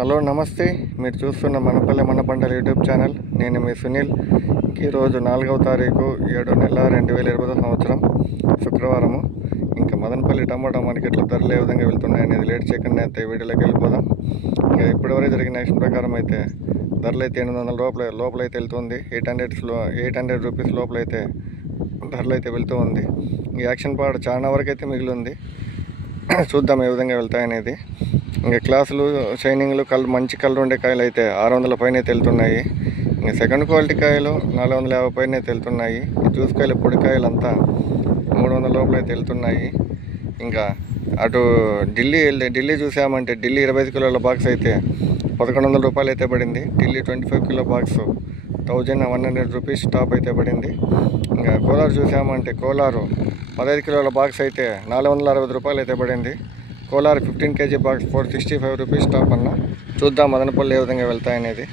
Hello నమస్తే. మీరు చూస్తున్న మనపల్లె మన పంటల యూట్యూబ్ ఛానల్. నేను మీ సునీల్. ఈరోజు 4వ తారీఖు 7వ నెల 2020 సంవత్సరం శుక్రవారము. ఇంకా మదనపల్లి టమాటా మార్కెట్లో ధరలు ఏ విధంగా వెళ్తున్నాయనేది లేట్ చేయకుండా అయితే వీడియోలోకి వెళ్ళిపోదాం. ఇంకా ఇప్పటివరకు జరిగిన యాక్షన్ ప్రకారం అయితే ధరలు అయితే 800 లోపలైతే వెళ్తుంది. 800 రూపీస్ లోపలైతే ధరలు అయితే వెళ్తూ ఉంది. ఈ యాక్షన్ పార్ట్ చాలా వరకు అయితే మిగిలి ఉంది. చూద్దాం ఏ విధంగా వెళ్తాయనేది. ఇంకా క్లాసులు షైనింగ్లు మంచి కలర్ ఉండే కాయలు అయితే 600 పైన అయితే వెళ్తున్నాయి. ఇంకా సెకండ్ క్వాలిటీ కాయలు 450 పైన అయితే వెళ్తున్నాయి. జ్యూస్ కాయలు పొడి కాయలు అంతా 300 లోపల అయితే వెళ్తున్నాయి. ఇంకా అటు ఢిల్లీ చూసామంటే ఢిల్లీ 25 కిలోల బాక్స్ అయితే 1100 రూపాయలు అయితే పడింది. Delhi 25 kilo box 1100 rupees top అయితే పడింది. ఇంకా కోలార్ చూసామంటే కోలారు 15 కిలోల బాక్స్ అయితే 460 రూపాయలు అయితే పడింది. Kolar 15 kg box 465 rupees top అన్న. చూద్దాం మదనపల్లి ఏ విధంగా వెళ్తాయనేది.